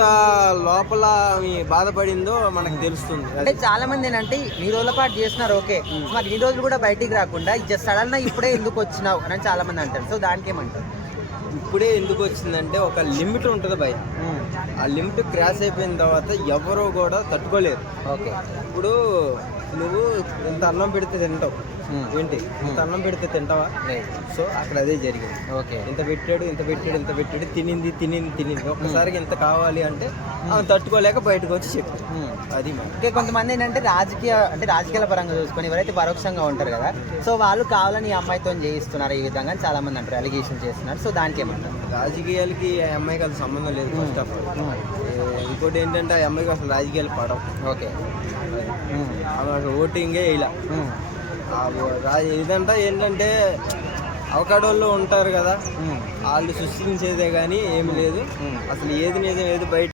ఎంత లోపల ఆమె బాధపడిందో మనకు తెలుస్తుంది. అంటే చాలా మంది ఏంటంటే ఈ రోజుల పాటు చేస్తున్నారు ఓకే, మాకు ఇన్ని రోజులు కూడా బయటికి రాకుండా జస్ట్ సడన్ గా ఇప్పుడే ఎందుకు వచ్చినావు అని చాలా మంది అంటారు. సో దానికి ఏమంటారు? ఇప్పుడే ఎందుకు వచ్చిందంటే ఒక లిమిట్ ఉంటుంది బయట. ఆ లిమిట్ క్రాస్ అయిపోయిన తర్వాత ఎవరో కూడా తట్టుకోలేరు. ఓకే, ఇప్పుడు నువ్వు ఇంత అన్నం పెడితే తింటావు, ఏంటి ఇంత అన్నం పెడితే తింటావా? సో అక్కడ అదే జరిగింది. ఓకే, ఇంత పెట్టాడు ఇంత పెట్టాడు ఇంత పెట్టాడు, తినింది ఒక్కసారికి ఎంత కావాలి అంటే ఆమె తట్టుకోలేక బయటకు వచ్చి చెప్పాడు. అది ఇంకా కొంతమంది ఏంటంటే రాజకీయాల పరంగా చూసుకొని ఎవరైతే పరోక్షంగా ఉంటారు కదా, సో వాళ్ళు కావాలని ఈ అమ్మాయితో చేయిస్తున్నారు ఈ విధంగా చాలా మంది అంటారు, అలిగేషన్ చేస్తున్నారు. సో దానికి ఏమంటారు? రాజకీయాలకి ఆ అమ్మాయికి అసలు సంబంధం లేదు ఫస్ట్ ఆఫ్ ఆల్. ఇంకోటి ఏంటంటే ఆ అమ్మాయికి అసలు రాజకీయాలు పడవు. ఓకే, ఆమె అసలు ఓటింగే ఇలా ఇదంతా ఏంటంటే అవకాడోళ్ళు ఉంటారు కదా, వాళ్ళు సృష్టించేదే కానీ ఏమి లేదు. అసలు ఏది నిజం ఏది బయట